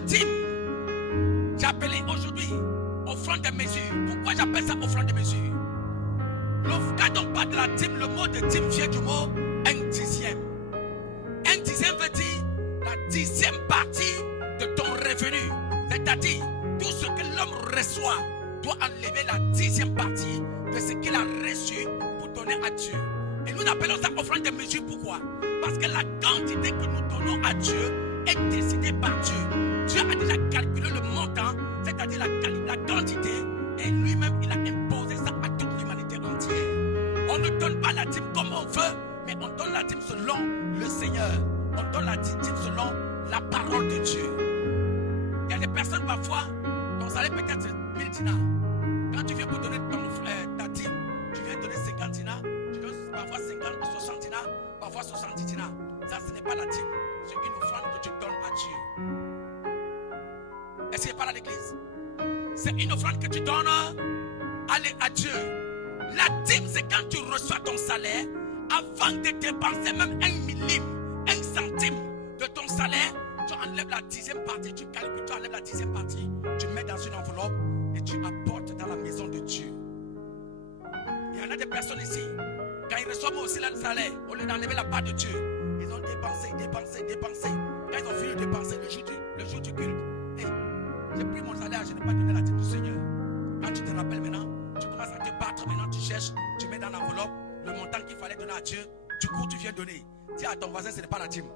dîme, j'ai appelé aujourd'hui offrande de mesure. Pourquoi j'appelle ça offrande de mesure? Quand on parle de la dîme, le mot de dîme vient du mot un dixième. Un dixième veut dire la dixième partie de ton revenu. C'est-à-dire, tout ce que l'homme reçoit doit enlever la dixième partie de ce qu'il a reçu pour donner à Dieu. Et nous appelons ça offrande de mesure. Pourquoi? Parce que la quantité que nous donnons à Dieu est décidée par Dieu. Dieu a déjà calculé le montant, c'est-à-dire la quantité, et lui-même il a imposé ça à toute l'humanité entière. On ne donne pas la dîme comme on veut, mais on donne la dîme selon le Seigneur. On donne la dîme selon la parole de Dieu. Il y a des personnes parfois, ton salaire peut-être 1000 dinars. Quand tu viens pour donner ta dîme, tu viens donner 50 dinars, tu donnes parfois 50 ou 60 dinars, parfois 70 dinars. Ça, ce n'est pas la dîme, c'est une offrande que tu donnes à Dieu. Est-ce qu'il n'y a pas dans l'église? C'est une offrande que tu donnes à Dieu. La dîme, c'est quand tu reçois ton salaire, avant de dépenser même 1 millime, 1 centime de ton salaire, tu enlèves la dixième partie, tu calcules, tu enlèves la dixième partie, tu mets dans une enveloppe et tu apportes dans la maison de Dieu. Il y en a des personnes ici, quand ils reçoivent aussi le salaire, au lieu d'enlever la part de Dieu, ils ont dépensé. Quand ils ont fini de dépenser le jour du culte, hey, j'ai pris mon salaire, je n'ai pas donné la dîme du Seigneur. Quand tu te rappelles maintenant, tu commences à te battre, maintenant tu cherches, tu mets dans l'enveloppe le montant qu'il fallait donner à Dieu, du coup tu viens donner. Dis à ton voisin, ce n'est pas la dîme.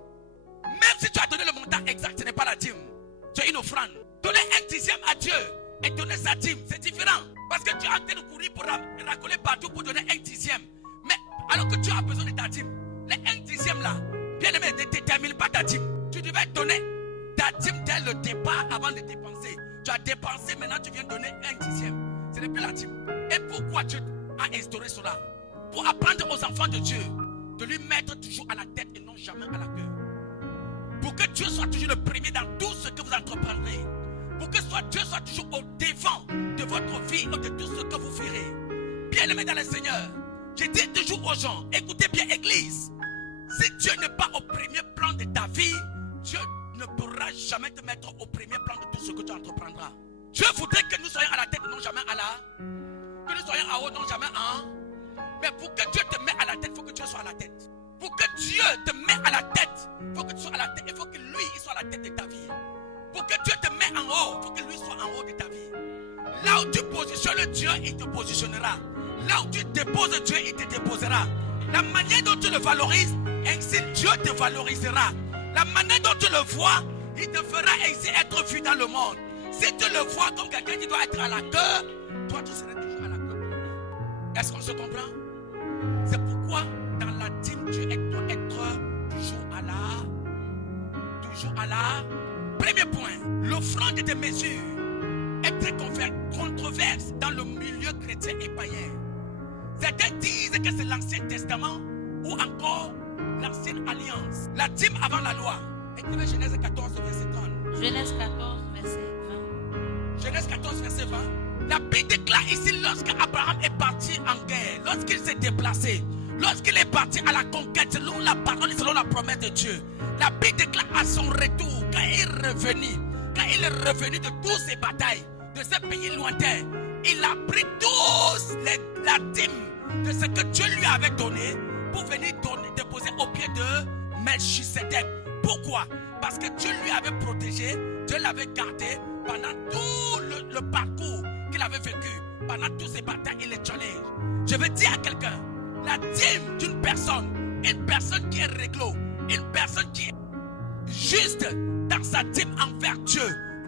Même si tu as donné le montant exact, ce n'est pas la dîme. C'est une offrande. Donner 1/10 à Dieu et donner sa dîme, c'est différent. Parce que tu es en train de courir pour racoler partout pour donner 1/10. Mais alors que tu as besoin de ta dîme, les 1/10 là, bien aimé, ne détermine pas ta dîme. Tu devais donner ta dîme dès le départ avant de dépenser. Tu as dépensé, maintenant tu viens donner 1/10. Ce n'est plus la dîme. Et pourquoi Dieu a instauré cela? Pour apprendre aux enfants de Dieu de lui mettre toujours à la tête et non jamais à la queue. Pour que Dieu soit toujours le premier dans tout ce que vous entreprendrez. Pour que Dieu soit toujours au devant de votre vie ou de tout ce que vous ferez. Bien aimé dans le Seigneur, je dis toujours aux gens, écoutez bien Église, si Dieu n'est pas au premier plan de ta vie, Dieu ne pourra jamais te mettre au premier plan de tout ce que tu entreprendras. Dieu voudrait que nous soyons à la tête, non jamais à la. Que nous soyons en haut, non jamais en. Mais pour que Dieu te mette à la tête, il faut que Dieu soit à la tête. Pour que Dieu te mette à la tête, il faut que tu sois à la tête. Il faut que lui il soit à la tête de ta vie. Pour que Dieu te mette en haut, il faut que lui soit en haut de ta vie. Là où tu positionnes Dieu, il te positionnera. Là où tu déposes Dieu, il te déposera. La manière dont tu le valorises, ainsi Dieu te valorisera. La manière dont tu le vois, il te fera ainsi être vu dans le monde. Si tu le vois comme quelqu'un qui doit être à la queue, toi tu seras toujours à la queue. Est-ce qu'on se comprend? C'est pourquoi dans la dîme, tu dois être toujours à la. Premier point, l'offrande de mesure est très controverse dans le milieu chrétien et païen. Certains disent que c'est l'Ancien Testament ou encore l'Ancienne Alliance. La dîme avant la loi. Écrivez Genèse 14, verset 30. Genèse 14, verset 20. Genèse 14, verset 20. La Bible déclare ici lorsque Abraham est parti en guerre, lorsqu'il s'est déplacé, lorsqu'il est parti à la conquête selon la parole et selon la promesse de Dieu. La Bible déclare à son retour, quand il est revenu de toutes ces batailles, de ces pays lointains, il a pris tous la dîme de ce que Dieu lui avait donné pour venir déposer au pied de Melchisedec. Pourquoi? Parce que Dieu lui avait protégé, Dieu l'avait gardé pendant tout le parcours qu'il avait vécu, pendant tous ces batailles et les challenges. Je veux dire à quelqu'un, la dîme d'une personne, une personne qui est réglo, une personne qui est juste dans sa dîme envers Dieu,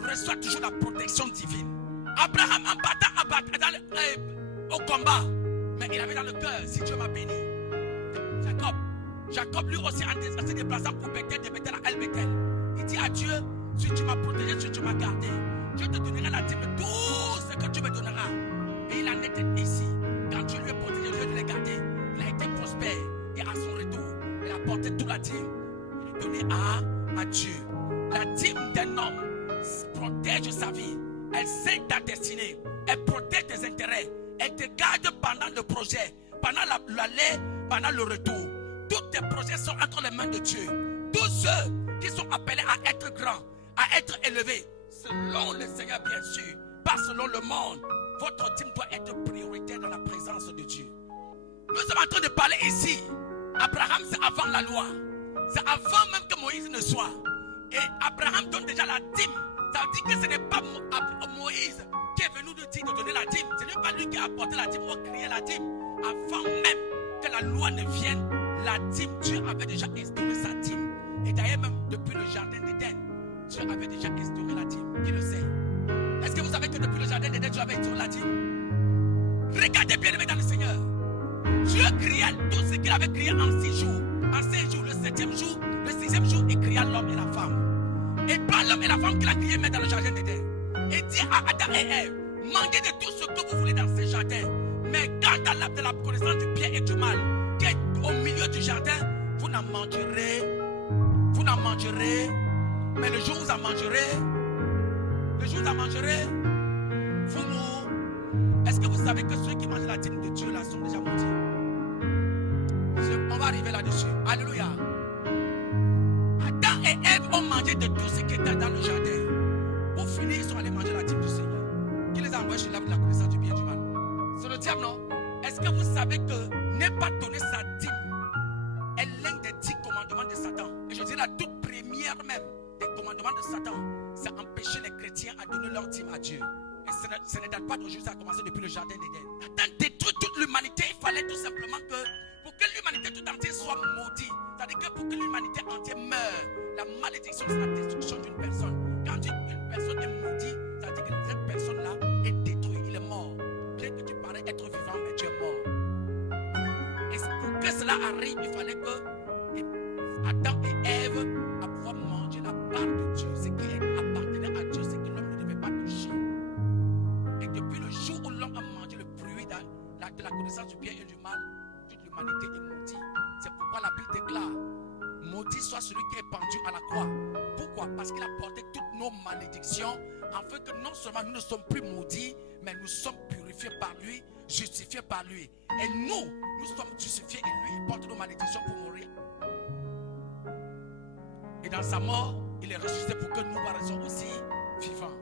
reçoit toujours la protection divine. Abraham, en battant au combat, mais il avait dans le cœur, si Dieu m'a béni. Jacob lui aussi en se déplaçant pour Bethel, de Bethel à El-Bethel, il dit à Dieu, si tu m'as protégé, si tu m'as gardé, Dieu te donnera la dîme, tout ce que tu me donneras. Et il en était ici. Quand Dieu lui a protégé, Dieu lui a gardé, il a été prospère. Et à son retour, il a porté toute la dîme. Il est donné à Dieu. La dîme d'un homme protège sa vie. Elle sait ta destinée. Elle protège tes intérêts. Elle te garde pendant le projet, pendant l'aller, pendant le retour. Tous tes projets sont entre les mains de Dieu. Tous ceux qui sont appelés à être grands, à être élevé. Selon le Seigneur, bien sûr, pas selon le monde. Votre dîme doit être prioritaire dans la présence de Dieu. Nous sommes en train de parler ici. Abraham, c'est avant la loi. C'est avant même que Moïse ne soit. Et Abraham donne déjà la dîme. Ça veut dire que ce n'est pas Moïse qui est venu nous dire de donner la dîme. Ce n'est pas lui qui a apporté la dîme ou créé la dîme. Avant même que la loi ne vienne, la dîme, Dieu avait déjà instauré sa dîme. Et d'ailleurs même depuis le jardin d'Éden, Dieu avait déjà instauré la dîme. Qui le sait? Est-ce que vous savez que depuis le jardin d'Éden, Dieu avait instauré la dîme? Regardez bien aimé dans le Seigneur. Dieu créa tout ce qu'il avait créé en 6 jours. En 5 jours, le 7e jour, le 6e jour, il créa l'homme et la femme. Et pas l'homme et la femme qu'il a créé mais dans le jardin d'Éden. Et dit à Adam et Ève, mangez de tout ce que vous voulez dans ce jardin. Mais quand à l'arbre de la connaissance du bien et du mal, qui est au milieu du jardin, vous n'en mangerez. Vous n'en mangerez. Mais le jour où vous en mangerez, est-ce que vous savez que ceux qui mangent la dîme de Dieu là sont déjà maudits? On va arriver là-dessus. Alléluia. Adam et Ève ont mangé de tout ce qui était dans le jardin. Pour finir, ils sont allés manger la dîme du Seigneur. Qui les a envoyés sur l'arbre de la connaissance du bien et du mal? C'est le diable, non? Est-ce que vous savez que ne pas donner sa dîme est l'un des 10 commandements de Satan? Et je dirais la toute première même des commandements de Satan, c'est empêcher les chrétiens à donner leur dîme à Dieu. Et ce ne date pas d'aujourd'hui, ça a commencé depuis le jardin d'Éden. Satan détruit toute l'humanité. Il fallait tout simplement que, pour que l'humanité tout entière soit maudite, c'est-à-dire que pour que l'humanité entière meure, la malédiction, c'est la destruction d'une personne. Quand une personne est maudite, ça veut dire que cette personne-là est détruite, il est mort. Bien que tu parais être vivant, mais tu es mort. Et pour que cela arrive, il fallait que Adam et Ève à pouvoir manger la part de Dieu, ce qui appartenait à Dieu, ce que l'homme ne devait pas toucher. Et depuis le jour où l'homme a mangé le fruit de la connaissance du bien et du mal, toute l'humanité est maudite. C'est pourquoi la Bible déclare: maudit soit celui qui est pendu à la croix. Pourquoi? Parce qu'il a porté toutes nos malédictions, afin que non seulement nous ne sommes plus maudits, mais nous sommes purifiés par lui, justifiés par lui. Et nous sommes justifiés et lui, il porte nos malédictions pour mourir. Et dans sa mort, il est ressuscité pour que nous paraissions aussi vivants.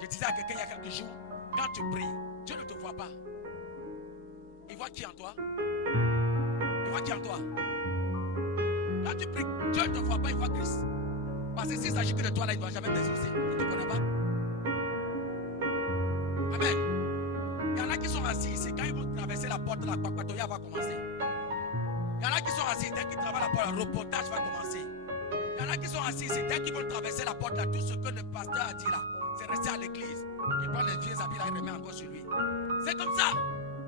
Je disais à quelqu'un il y a quelques jours, quand tu pries, Dieu ne te voit pas. Il voit qui en toi? Il voit qui en toi? Quand tu pries, Dieu ne te voit pas, il voit Christ. Parce que s'il s'agit que de toi, là, il ne doit jamais t'exaucer. Il ne te connaît pas. Amen. Il y en a qui sont assis ici. Quand ils vont traverser la porte, la Papatoya va commencer. Il y en a qui sont assis, dès qu'ils traversent la porte, le reportage va commencer. Il y en a qui sont assis ici, dès qu'ils vont traverser la porte, là, tout ce que le pasteur a dit là, c'est rester à l'église. Il prend les vieux habits là, il remet encore sur lui. C'est comme ça.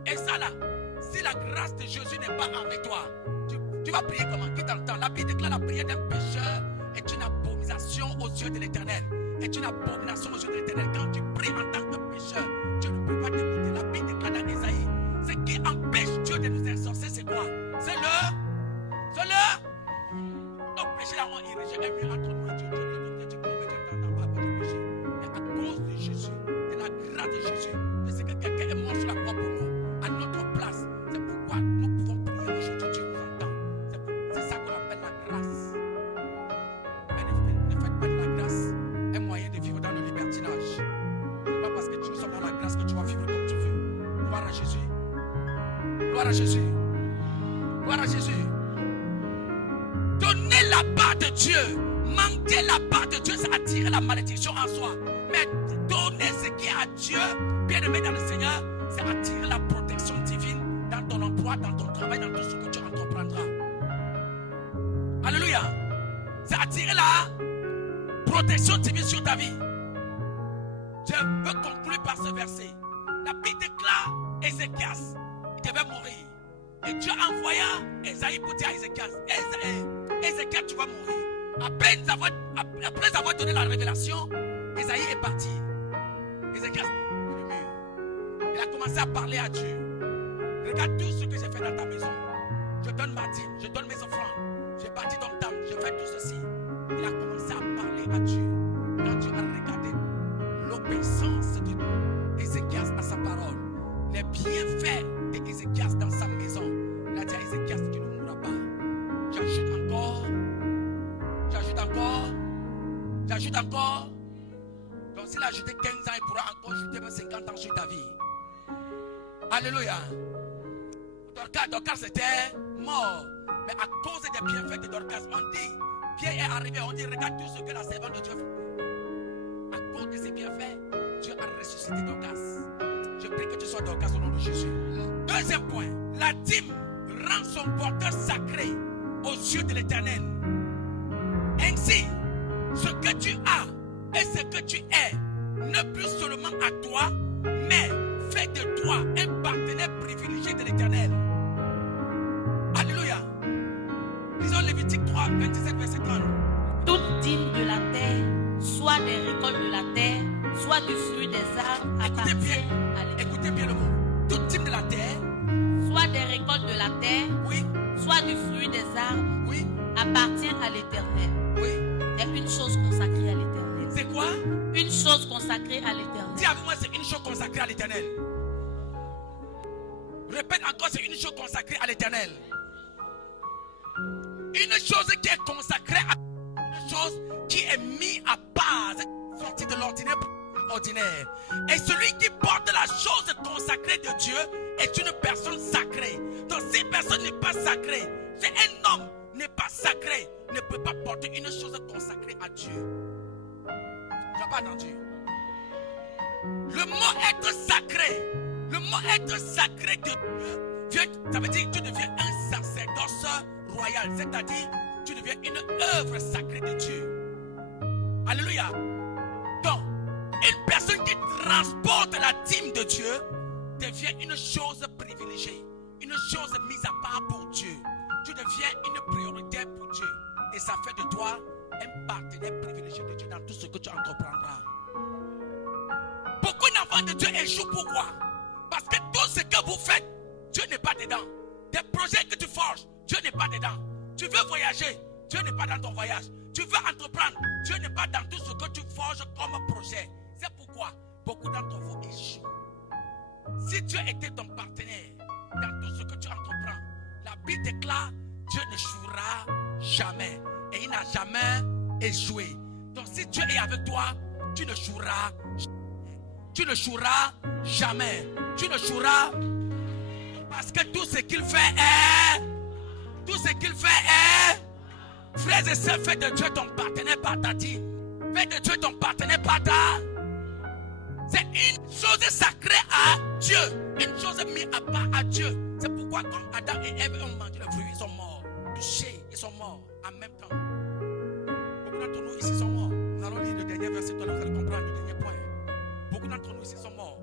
Et ça là, si la grâce de Jésus n'est pas avec toi, tu vas prier comment? Qui t'entend? La Bible déclare la prière d'un pécheur est une abomination aux yeux de l'Éternel. Est une abomination aux yeux de l'Éternel. Quand tu pries en tant que pécheur, Dieu ne peut pas t'écouter. La Bible déclare dans Ésaïe, ce qui empêche Dieu de nous exorcer, c'est quoi? C'est nos péchés là ont érigé un mur entre nous et Dieu. Dieu n'entend pas votre péché. Mais à cause de Jésus, de la grâce de Jésus, de ce que quelqu'un est mort sur la croix pour nous, à notre place, c'est pourquoi nous pouvons prier aujourd'hui. Dieu nous entend. C'est ça qu'on appelle la grâce. Mais ne faites pas de la grâce un moyen de vivre dans le libertinage. Ce n'est pas parce que tu es dans la grâce que tu vas vivre comme tu veux. Gloire à Jésus. Gloire à Jésus. Gloire à Jésus. Donnez la part de Dieu. Manquer la part de Dieu, c'est attirer la malédiction en soi. Mais donner ce qui est à Dieu, bien aimé dans le Seigneur, c'est attirer la protection divine dans ton emploi, dans ton travail, dans tout ce que tu entreprendras. Alléluia. C'est attirer la protection divine sur ta vie. Je veux conclure par ce verset. La Bible déclare Ézéchias devait mourir. Et Dieu envoya Ésaïe pour dire à Ézéchias, Ézéchias, tu vas mourir. Après avoir donné la révélation, Ésaïe est parti. Ézéchias, il a commencé à parler à Dieu. Regarde tout ce que j'ai fait dans ta maison. Je donne ma dîme, je donne mes offrandes. J'ai bâti ton temple, je fais tout ceci. Il a commencé à parler à Dieu. Quand Dieu a regardé l'obéissance d'Ézéchias à sa parole, les bienfaits d'Ézéchias dans sa maison, il a dit à Ézéchias, tu ne mourras pas. J'ajoute ajoute encore. Donc s'il a ajouté 15 ans, il pourra encore ajouter 50 ans sur ta vie. Alléluia. Dorcas était mort. Mais à cause des bienfaits de Dorcas, on dit, Pierre est arrivé, on dit, regarde tout ce que la servante de Dieu fait. À cause de ses bienfaits, Dieu a ressuscité Dorcas. Je prie que tu sois Dorcas au nom de Jésus. Deuxième point, la dîme rend son porteur sacré aux yeux de l'Éternel. Ainsi, ce que tu as et ce que tu es, ne plus seulement à toi, mais fait de toi un partenaire privilégié de l'Éternel. Alléluia. Lisons Lévitique 3, 27, verset 30. Toute dîme de la terre, soit des récoltes de la terre, soit du fruit des arbres, appartient à l'Éternel. Écoutez bien le mot. Toute dîme de la terre, soit des récoltes de la terre, oui, soit du fruit des arbres, oui, appartient à l'Éternel. oui. C'est une chose consacrée à l'Éternel. C'est quoi? Une chose consacrée à l'Éternel. Dis avec moi, c'est une chose consacrée à l'Éternel. Répète encore, c'est une chose consacrée à l'Éternel. Une chose qui est consacrée à une chose qui est mise à base, sortie de l'ordinaire ordinaire. Et celui qui porte la chose consacrée de Dieu est une personne sacrée. Donc si personne n'est pas sacré, si un homme n'est pas sacré, ne peut pas porter une chose consacrée à Dieu. Tu n'as pas entendu? Le mot être sacré, le mot être sacré de Dieu, ça veut dire que tu deviens un sacerdoce royal, c'est-à-dire tu deviens une œuvre sacrée de Dieu. Alléluia. Donc, une personne qui transporte la dîme de Dieu devient une chose privilégiée, une chose mise à part pour Dieu. Tu deviens une priorité pour Dieu. Et ça fait de toi un partenaire privilégié de Dieu dans tout ce que tu entreprendras. Beaucoup d'enfants de Dieu échouent. Pourquoi? Parce que tout ce que vous faites, Dieu n'est pas dedans. Des projets que tu forges, Dieu n'est pas dedans. Tu veux voyager, Dieu n'est pas dans ton voyage. Tu veux entreprendre, Dieu n'est pas dans tout ce que tu forges comme projet. C'est pourquoi beaucoup d'entre vous échouent. Si Dieu était ton partenaire dans tout ce que tu entreprends, la Bible déclare Dieu n'échouera jamais. Et il n'a jamais échoué. Donc si Dieu est avec toi, tu n'échoueras jamais. Tu n'échoueras jamais. Tu n'échoueras parce que tout ce qu'il fait est. Tout ce qu'il fait est. Frères et sœurs, fais de Dieu ton partenaire par ta dîme. Fais de Dieu ton partenaire par ta. C'est une chose sacrée à Dieu. Une chose mise à part à Dieu. C'est pourquoi quand Adam et Ève ont mangé le fruit, ils sont morts. Touchés, ils sont morts en même temps. Beaucoup d'entre nous ici sont morts. Nous allons lire le dernier verset, vous allez comprendre le dernier point. Beaucoup d'entre nous ici sont morts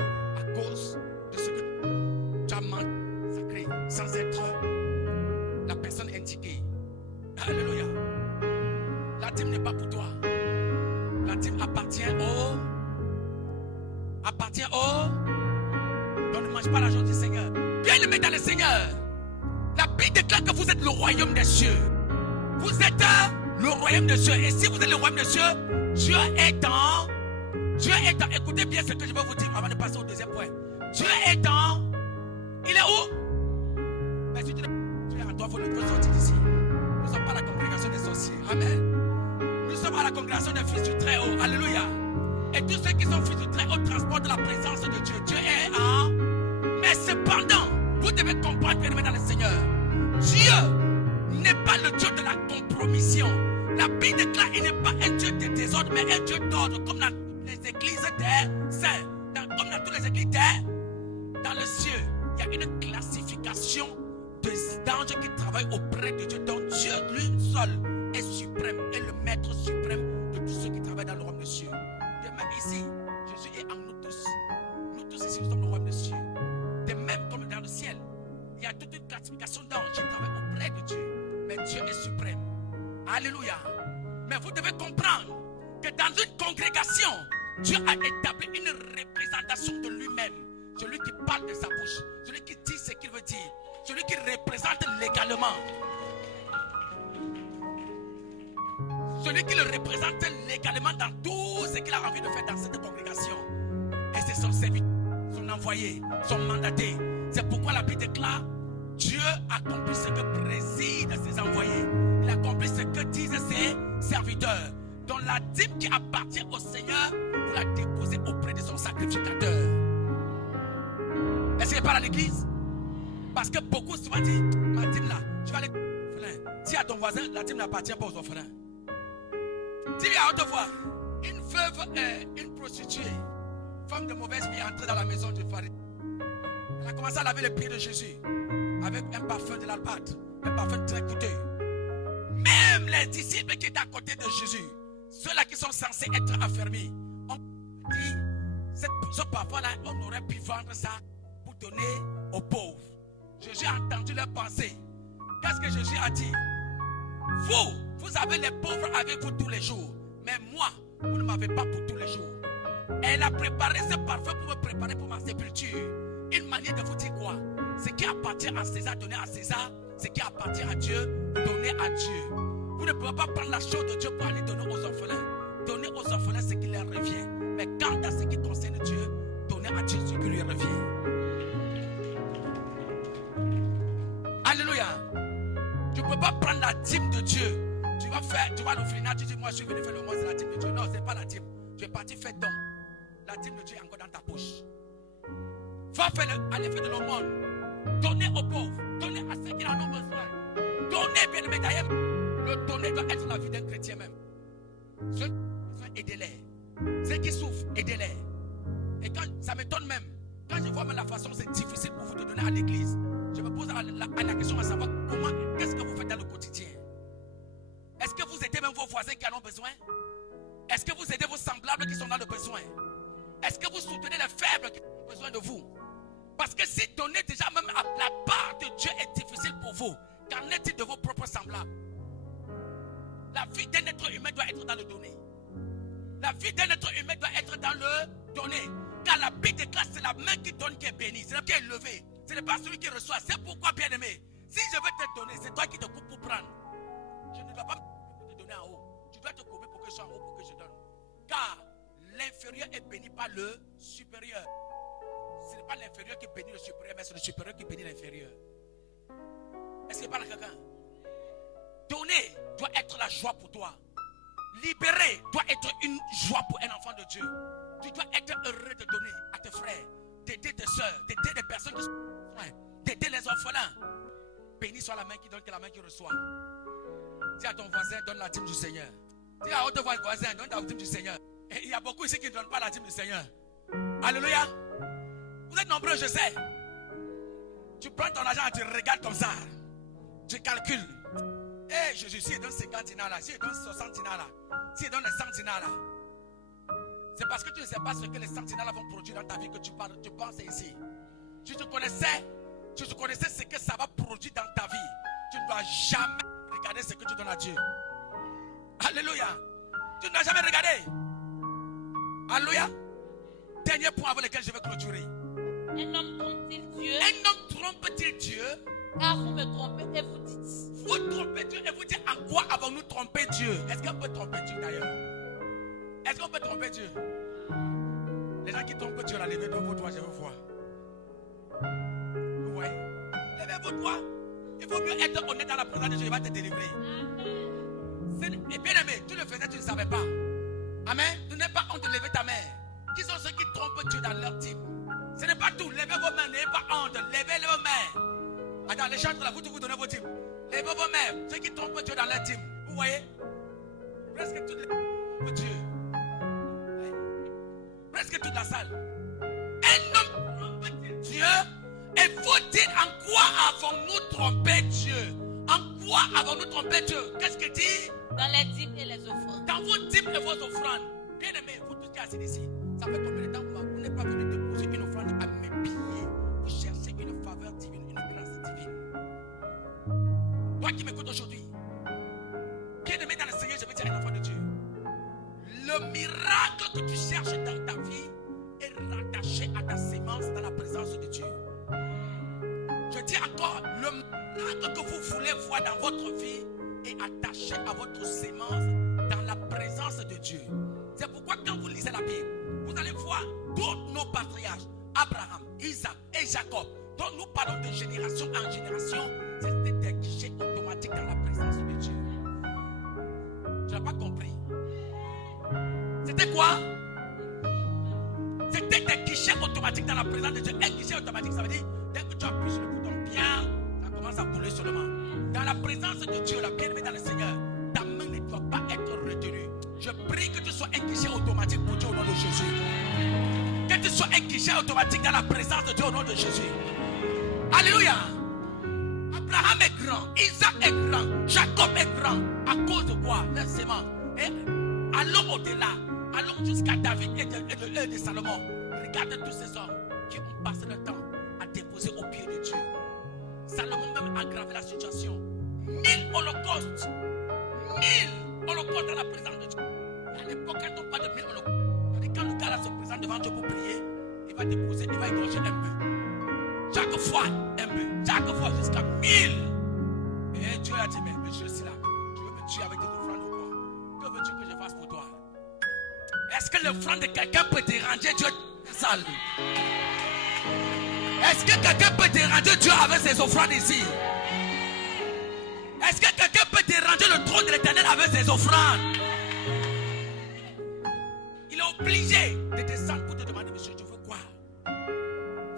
à cause de ce que tu as mangé sacré sans être la personne indiquée. Alléluia. La dîme n'est pas pour toi. La dîme appartient au. Donc ne mange pas l'argent du Seigneur. Bien-aimé dans le Seigneur. La Bible déclare que vous êtes le royaume des cieux. Vous êtes le royaume des cieux. Et si vous êtes le royaume des cieux, Dieu est dans. Écoutez bien ce que je vais vous dire avant de passer au deuxième point. Dieu est dans. Il est où? Mais si tu es en toi, il faut sortir d'ici. Nous ne sommes pas la congrégation des sorciers. Amen. Nous sommes à la congrégation des fils du Très-Haut. Alléluia. Et tous ceux qui sont fils du Très-Haut transportent la présence de Dieu. Dieu est en. Mais cependant, vous devez comprendre, bien aimé dans le Seigneur, Dieu n'est pas le Dieu de la compromission. La Bible déclare qu'il n'est pas un Dieu de désordre, mais un Dieu d'ordre, comme dans les églises des saints, comme dans toutes les églises dans le ciel. Il y a une classification d'anges qui travaillent auprès de Dieu. Donc Dieu lui seul est suprême, est le maître suprême de tous ceux qui travaillent dans le royaume des cieux. Demain ici, Jésus est en nous tous. Nous tous ici, nous sommes le royaume des cieux. De même comme dans le ciel, il y a toute une classification d'anges qui travaillent auprès de Dieu. Mais Dieu est suprême. Alléluia. Mais vous devez comprendre que dans une congrégation, Dieu a établi une représentation de lui-même. Celui qui parle de sa bouche, celui qui dit ce qu'il veut dire, celui qui représente légalement. Celui qui le représente légalement dans tout ce qu'il a envie de faire dans cette congrégation. Et c'est son serviteur, son envoyé, son mandaté. C'est pourquoi la Bible déclare Dieu accomplit ce que président ses envoyés. Il accomplit ce que disent ses serviteurs. Donc la dîme qui appartient au Seigneur, vous la déposez auprès de son sacrificateur. Est-ce qu'il parle à l'église? Parce que beaucoup souvent disent, ma dîme là, je vais aller aux orphelins. Dis à ton voisin, la dîme n'appartient pas aux orphelins. Dis-lui à haute voix, une veuve, une prostituée, femme de mauvaise vie, entrée dans la maison du pharisien. Elle a commencé à laver les pieds de Jésus avec un parfum de l'albâtre, un parfum très coûteux. Même les disciples qui étaient à côté de Jésus, ceux-là qui sont censés être affermis, ont dit, ce parfum-là, on aurait pu vendre ça pour donner aux pauvres. Jésus a entendu leurs pensées. Qu'est-ce que Jésus a dit? Vous avez les pauvres avec vous tous les jours. Mais moi, vous ne m'avez pas pour tous les jours. Elle a préparé ce parfum pour me préparer pour ma sépulture. Une manière de vous dire quoi? Ce qui appartient à César, donner à César. Ce qui appartient à Dieu, donner à Dieu. Vous ne pouvez pas prendre la chose de Dieu pour aller donner aux orphelins. Donner aux orphelins ce qui leur revient. Mais quant à ce qui concerne Dieu, donner à Dieu ce qui lui revient. Alléluia. Tu ne peux pas prendre la dîme de Dieu. Tu vas l'offrir, tu dis, moi je suis venu faire le monde, c'est la dîme de Dieu. Non, ce n'est pas la dîme. Tu es parti faire don. La dîme de Dieu est encore dans ta poche. Va aller faire de l'aumône. Donnez aux pauvres. Donnez à ceux qui en ont besoin. Donnez, bien aimé. D'ailleurs, le donner doit être la vie d'un chrétien même. Ceux qui ont besoin, aidez-les. Ceux qui souffrent, aidez-les. Et quand ça m'étonne même, quand je vois même la façon c'est difficile pour vous de donner à l'église, je me pose la question à savoir qu'est-ce que vous faites dans le quotidien. Est-ce que vous aidez même vos voisins qui en ont besoin? Est-ce que vous aidez vos semblables qui sont dans le besoin? Est-ce que vous soutenez les faibles qui ont besoin de vous? Parce que si donner déjà même à la part de Dieu est difficile pour vous, qu'en est-il de vos propres semblables? La vie d'un être humain doit être dans le donner. La vie d'un être humain doit être dans le donner. Car la Bible déclare c'est la main qui donne qui est bénie, c'est la main qui est levée. Ce n'est pas celui qui reçoit. C'est pourquoi, bien aimé, si je veux te donner, c'est toi qui te coupes pour prendre. Je ne dois pas te donner en haut. Tu dois te couper pour que je sois en haut, pour que je donne. Car l'inférieur est béni par le supérieur. Ce n'est pas l'inférieur qui bénit le supérieur, mais c'est le supérieur qui bénit l'inférieur. Est-ce qu'il parle à quelqu'un? Donner doit être la joie pour toi. Libérer doit être une joie pour un enfant de Dieu. Tu dois être heureux de donner à tes frères, d'aider tes soeurs, d'aider les personnes qui sont besoin, d'aider les orphelins. Béni soit la main qui donne que la main qui reçoit. Dis à ton voisin, donne la dîme du Seigneur. Dis à votre voisin, donne la dîme du Seigneur. Et il y a beaucoup ici qui ne donnent pas la dîme du Seigneur. Alléluia. Vous êtes nombreux, je sais. Tu prends ton argent et tu regardes comme ça. Tu calcules. Eh Jésus, si il donne 50 dinars là, si il donne 60 dinars là, si il donne les 100 dinars là, c'est parce que tu ne sais pas ce que les 100 dinars là vont produire dans ta vie que tu penses ici. Si tu connaissais ce que ça va produire dans ta vie, tu ne dois jamais regarder ce que tu donnes à Dieu. Alléluia. Tu ne dois jamais regarder. Alléluia. Dernier point avec lequel je vais clôturer. Un homme trompe-t-il Dieu? Un homme trompe-t-il Dieu? Car vous me trompez et vous dites. Vous trompez Dieu et vous dites en quoi avons-nous trompé Dieu? Est-ce qu'on peut tromper Dieu d'ailleurs? Est-ce qu'on peut tromper Dieu? Les gens qui trompent Dieu, là, levez vos doigts, je veux voir. Vous voyez? Levez vos doigts. Il vaut mieux être honnête dans la présence de Dieu, il va te délivrer. Et bien aimé, tu le faisais, tu ne savais pas. Amen. Tu n'es pas honte de lever ta main. Qui sont ceux qui trompent Dieu dans leur team? Ce n'est pas tout. Levez vos mains, n'ayez pas honte. Levez vos mains. Attends, les chantres là, vous donnez vos teams. Levez vos mains. Ceux qui trompent Dieu dans leur team. Vous voyez? Presque toutes les trompent Dieu. Presque toute la salle. Un homme trompe Dieu. Et vous dites en quoi avons-nous trompé Dieu? En quoi avons-nous trompé Dieu? Qu'est-ce qu'il dit? Dans les dîmes et les offrandes. Dans vos dîmes et vos offrandes. Bien aimé, vous tous qui êtes assis ici, ça fait combien de temps vous n'êtes pas venu déposer une offrande à mes pieds? Vous cherchez une faveur divine, une grâce divine. Toi qui m'écoutes aujourd'hui, bien aimé dans le Seigneur, je veux dire un enfant de Dieu. Le miracle que tu cherches dans ta vie est rattaché à ta sémence dans la présence de Dieu. Je dis encore, le miracle que vous voulez voir dans votre vie est attaché à votre sémence dans la présence de Dieu. C'est pourquoi quand vous lisez la Bible, vous allez voir tous nos patriarches, Abraham, Isaac et Jacob, dont nous parlons de génération en génération, c'était des guichets automatiques dans la présence de Dieu. Tu n'as pas compris. C'était quoi? C'était des guichets automatiques dans la présence de Dieu. Un guichet automatique, ça veut dire, dès que tu appuies sur le bouton bien, ça commence à couler seulement. Dans la présence de Dieu, la bien-aimée dans le Seigneur, ta main ne doit pas être retenue. Je prie que tu sois un guichet automatique pour Dieu au nom de Jésus. Que tu sois un guichet automatique dans la présence de Dieu au nom de Jésus. Alléluia. Abraham est grand, Isaac est grand, Jacob est grand. À cause de quoi? Leur sémence. Et allons au-delà. Allons jusqu'à David et de Salomon. Regarde tous ces hommes qui ont passé le temps à déposer au pied de Dieu. Salomon même a aggravé la situation. 1000 holocaustes. 1000 holocaustes dans la présence de Dieu. À l'époque, quand on parle de 1000 holocaustes, quand le gars là se présente devant Dieu pour prier, il va déposer, il va égorger un peu. Chaque fois, un peu. Chaque fois jusqu'à 1000. Et Dieu a dit, mais je suis là. Tu veux me tuer avec des offrandes ou quoi? Que veux-tu que je fasse pour toi? Est-ce que l'offrande de quelqu'un peut déranger Dieu sale? Est-ce que quelqu'un peut déranger Dieu avec ses offrandes ici? Est-ce que quelqu'un peut déranger le trône de l'Éternel avec ses offrandes? Il est obligé de descendre pour te demander, monsieur, tu veux quoi?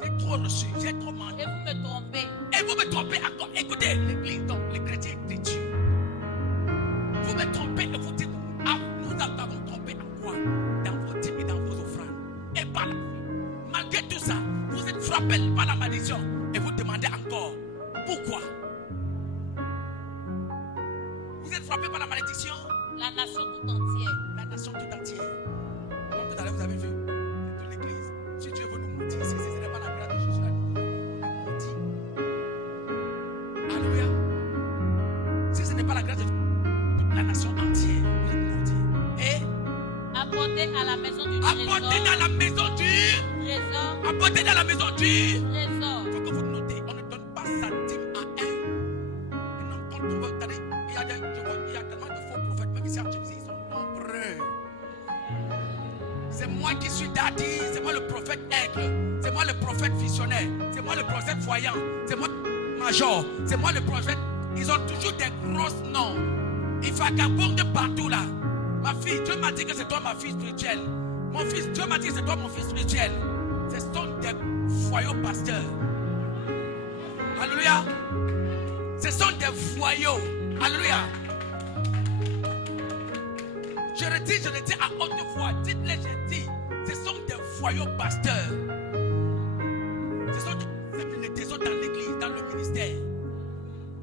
J'ai trop reçu, j'ai trop mangé. Et vous me trompez. Et vous me trompez encore. Écoutez, l'église, donc les chrétiens de Dieu. Vous me trompez et vous dites, ah, nous avons trompé en quoi? Dans vos dîmes et dans vos offrandes. Et par la malgré tout ça, vous êtes frappé par la malédiction et vous demandez encore, pourquoi? Vous êtes frappé par la malédiction? La nation tout entière. La nation tout entière. Comme tout à l'heure, vous avez vu, c'est toute l'église. Si Dieu veut nous mentir, si ce n'est pas la grâce de Jésus, là, nous mentir. Alléluia. Si ce n'est pas la grâce de Dieu, toute la nation entière, vous êtes maudits. Et apportez à la maison du trésor. apportez dans la maison du trésor. Apportez dans la maison du Trésor. Il faut que vous notez, on ne donne pas sa dîme à un homme controversé. Il y a tellement de faux prophètes, même ici en Tunisie, ils sont nombreux. C'est moi qui suis daddy, c'est moi le prophète aigle, c'est moi le prophète visionnaire, c'est moi le prophète voyant, c'est moi le major, c'est moi le prophète. Ils ont toujours des grosses noms. Il faut de partout là. Ma fille, Dieu m'a dit que c'est toi ma fille spirituelle. Mon fils, Dieu m'a dit que c'est toi mon fils spirituel. Ce sont des foyaux pasteurs. Alléluia. Ce sont des foyaux. Alléluia. Je le dis à haute voix. Dites-les, je dis. Ce sont des foyaux pasteurs. Ce sont des autres dans l'église, dans le ministère.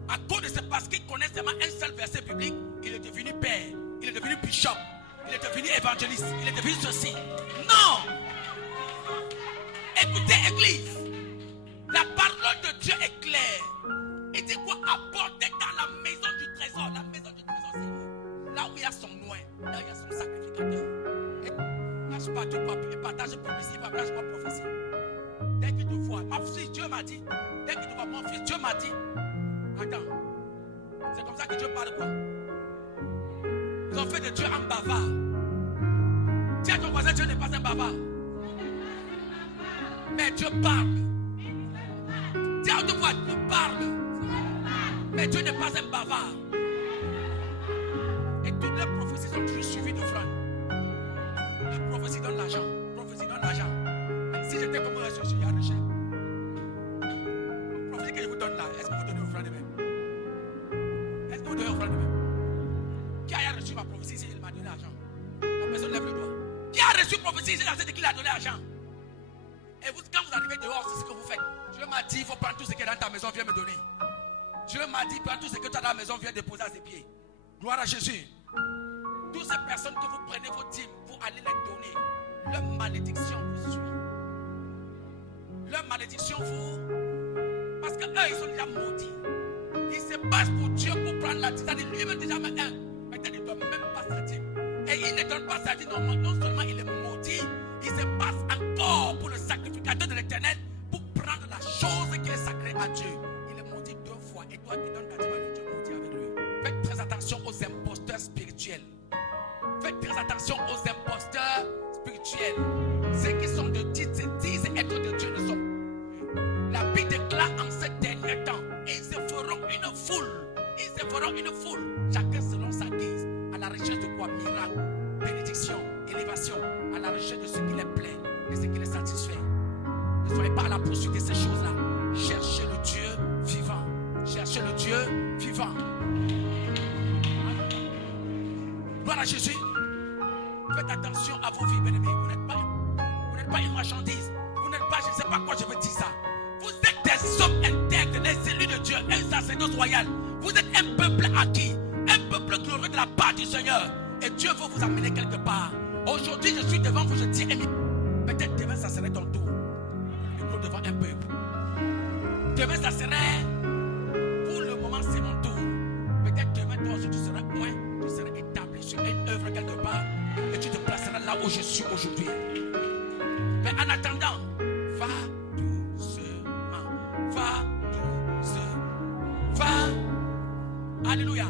À cause de ce parce qu'ils connaissent seulement un seul verset biblique, il est devenu père, il est devenu bishop, il est devenu évangéliste, il est devenu ceci. Non! Écoutez, église, la parole de Dieu est claire. Il dit quoi? Apporter dans la maison du trésor. La maison du trésor, c'est où? Là où il y a son noix, là où il y a son sacrificateur. Et lâche pas, tu peux partager publicité, lâche pas prophétie. Dès qu'il te voit, ma fille, Dieu m'a dit. Dès qu'il te voit, mon fils, Dieu m'a dit. Attends, c'est comme ça que Dieu parle quoi? Ils ont fait de Dieu un bavard. Tiens, ton voisin, Dieu n'est pas un bavard. Mais Dieu parle. Tiens, on te voit, Dieu parle. Mais Dieu n'est pas un bavard. Et toutes les prophéties sont toujours suivies d'offrandes. La prophétie donne l'argent. Prophétie donne l'argent. Si j'étais comme un je suis riche. La prophétie que je vous donne là, est-ce que vous donnez offrande même? Est-ce que vous donnez offrande même? Qui a reçu ma prophétie ici? Il m'a donné l'argent. La personne lève le doigt. Qui a reçu prophétie ici? Il a donné l'argent. Et vous, quand vous arrivez dehors, c'est ce que vous faites. Dieu m'a dit, il faut prendre tout ce qui est dans ta maison, viens me donner. Dieu m'a dit, prends tout ce que tu as dans la maison, viens déposer à ses pieds. Gloire à Jésus. Toutes ces personnes que vous prenez vos dîmes pour aller les donner, leur malédiction vous suit. Leur malédiction vous... Parce qu'eux, ils sont déjà maudits. Ils se battent pour Dieu pour prendre la dîme. C'est-à-dire, lui-même déjà maintenant, il ne donne même pas sa dîme. Et il ne donne pas sa dîme, non seulement il est maudit, il se passe encore pour le sacrificateur de l'Éternel pour prendre la chose qui est sacrée à Dieu. Il est maudit 2 fois. Et toi qui donnes ta dîme à lui, tu es maudit avec lui. Faites très attention aux imposteurs spirituels. Faites très attention aux imposteurs spirituels. Ceux qui sont de Dieu, se disent être de Dieu ne sont. La Bible déclare en ces derniers temps, ils se feront une foule. Ils se feront une foule. Chacun selon sa guise. À la recherche de quoi? Miracle, bénédiction et l'évangile. motivation, à la recherche de ce qui les plaît, de ce qui les satisfait. Ne soyez pas à la poursuite de ces choses-là. Cherchez le Dieu vivant. Cherchez le Dieu vivant. Gloire à Jésus. Faites attention à vos vies, bien-aimés. Vous n'êtes pas une marchandise. Vous n'êtes pas, je ne sais pas quoi je veux dire ça. Vous êtes des hommes intègres, des élus de Dieu, un sacerdoce royal. Vous êtes un peuple acquis, un peuple glorieux de la part du Seigneur. Et Dieu veut vous amener quelque part. Aujourd'hui, je suis devant vous, je dis, peut-être demain, ça serait ton tour. Le micro devant un peuple. Demain, ça serait, pour le moment, c'est mon tour. Peut-être demain, toi aussi, tu seras loin, tu seras établi sur une œuvre quelque part. Et tu te placeras là où je suis aujourd'hui. Mais en attendant, va doucement. Va doucement. Va. Alléluia.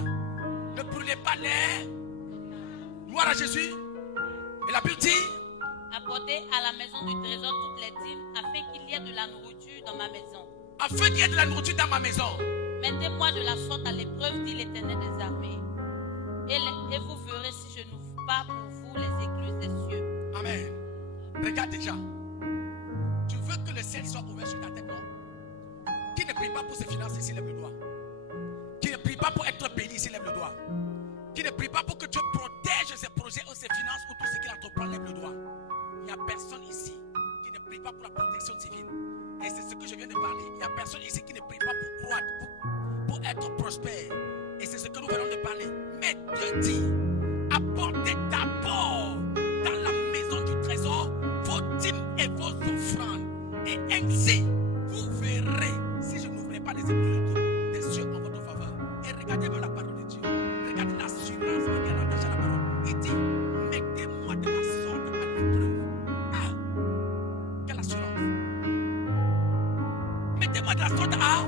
Ne brûlez pas l'air. Gloire à Jésus. Et la Bible dit, apportez à la maison du trésor toutes les dîmes, afin qu'il y ait de la nourriture dans ma maison. Afin qu'il y ait de la nourriture dans ma maison. Mettez-moi de la sorte à l'épreuve, dit l'Éternel des armées. Et vous verrez si je n'ouvre pas pour vous les écluses des cieux. Amen. Regarde déjà. Tu veux que le ciel soit ouvert sur ta tête, non? Qui ne prie pas pour ses finances ici, lève le doigt. Qui ne prie pas pour être béni ici, lève le doigt. Qui ne prie pas pour que Dieu protège ses projets ou ses finances ou tout ce qu'il entreprend, lève le doigt. Il n'y a personne ici qui ne prie pas pour la protection divine. Et c'est ce que je viens de parler. Il n'y a personne ici qui ne prie pas pour croître, pour être prospère. Et c'est ce que nous venons de parler. Mais Dieu dit, apportez d'abord dans la maison du trésor vos dîmes et vos offrandes. Et ainsi, vous verrez si je n'ouvrirai pas les écluses des cieux en votre faveur. Et regardez-moi la parole de Dieu. Regardez l'assurance qui est attachée à la parole. Il dit, mettez-moi de la sorte à l'épreuve. Ah, quelle assurance. Mettez-moi de la sorte à...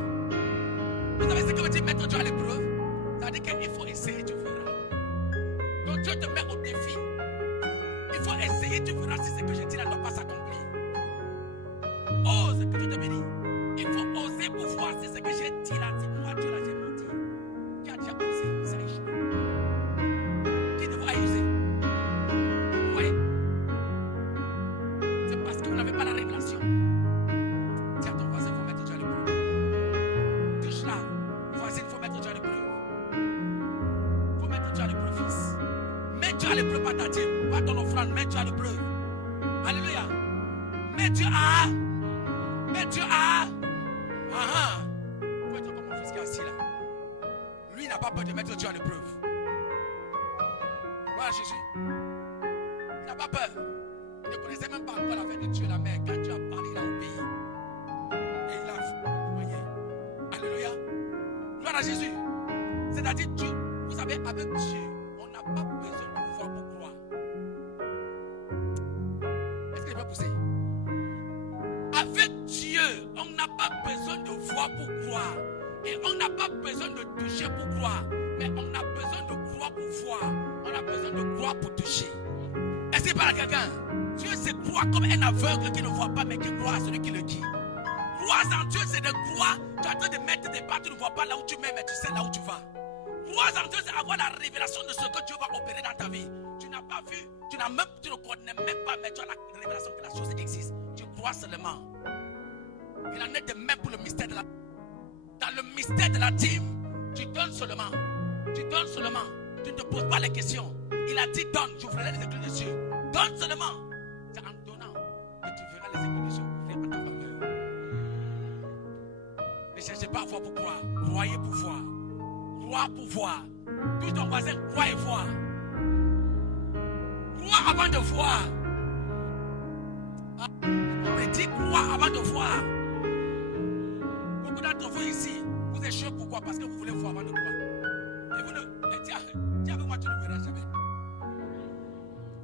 Vous savez ce que veut dire mettre Dieu à l'épreuve? Ça veut dire qu'il faut essayer, tu verras. Donc Dieu te met au défi. Il faut essayer, tu verras si ce que je dis là ne doit pas s'accomplir. Ose que je te bénisse. Il faut oser pour voir si ce que j'ai dit là, c'est moi Dieu là, j'ai menti. Qui a déjà osé, ça a échoué. Qui ne va oser? Oui. C'est parce que vous n'avez pas la révélation. Dis à ton voisin, il faut mettre Dieu à l'épreuve. Touche là. Voisin, il faut mettre Dieu à l'épreuve. Il faut mettre Dieu à l'épreuve, fils. Mets Dieu à l'épreuve, pas ta dîme, pas ton offrande, mets Dieu à l'épreuve. Alléluia. Mets Dieu à. Mets Dieu à. Faut être comme mon fils qui est assis là. Lui, il n'a pas peur de mettre Dieu à l'épreuve. Voilà Jésus. Il n'a pas peur. Il ne connaissait même pas encore la fin de Dieu, la mère. Quand Dieu a parlé, il a obéi. Et il a témoigné. Alléluia. Gloire à Jésus. C'est-à-dire, Dieu, vous savez, avec Dieu, on n'a pas besoin de voir pour croire. Est-ce qu'il peut pousser? Avec Dieu, on n'a pas besoin de voir pour croire. Et on n'a pas besoin de toucher pour croire. Mais on a besoin de croire pour voir. On a besoin de croire pour toucher. Est-ce qu'il parle à quelqu'un? Dieu se croit comme un aveugle qui ne voit pas, mais qui croit à celui qui le dit. Croire en Dieu, c'est de croire. Tu es en train de mettre tes pas, tu ne vois pas là où tu mets, mais tu sais là où tu vas. Croire en Dieu, c'est avoir la révélation de ce que Dieu va opérer dans ta vie. Tu n'as pas vu, tu ne connais même pas, mais tu as la révélation que la chose existe. Tu crois seulement. Il en est de même pour le mystère de la... Dans le mystère de la dîme, tu donnes seulement. Tu donnes seulement. Tu ne te poses pas les questions. Il a dit donne, j'ouvrirai les écluses des cieux. Donne seulement. C'est en donnant que tu verras les écluses des cieux ouvrir en ta faveur. Ne cherchez pas à voir pour croire. Croyez pour voir. Crois pour voir. Touche ton voisin, crois et voir. Crois avant de voir. On me dit crois avant de voir. Beaucoup d'entre vous ici, vous échouez pourquoi? Parce que vous voulez voir avant de croire. Et vous ne... Dis avec moi, tu ne verras jamais.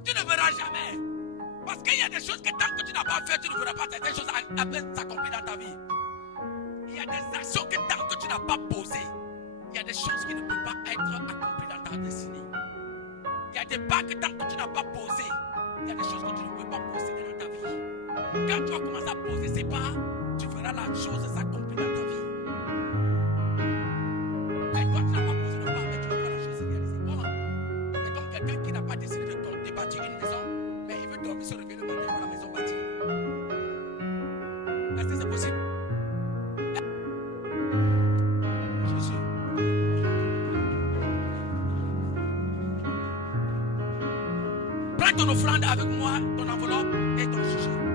Tu ne verras jamais. Parce qu'il y a des choses que tant que tu n'as pas fait, tu ne verras pas certaines choses s'accomplir dans ta vie. Il y a des actions que tant que tu n'as pas posées, il y a des choses qui ne peuvent pas être accomplies dans ta destinée. Il y a des pas que tant que tu n'as pas posé, il y a des choses que tu ne peux pas posséder dans ta vie. Quand tu vas commencer à poser ces pas, tu verras la chose s'accomplir dans ta vie. Et toi, tu n'as pas posé le pas, mais tu vas voir la chose se réaliser. Comment? C'est comme quelqu'un qui n'a pas décidé de bâtir une maison, Prends ton offrande avec moi, ton enveloppe et ton sujet.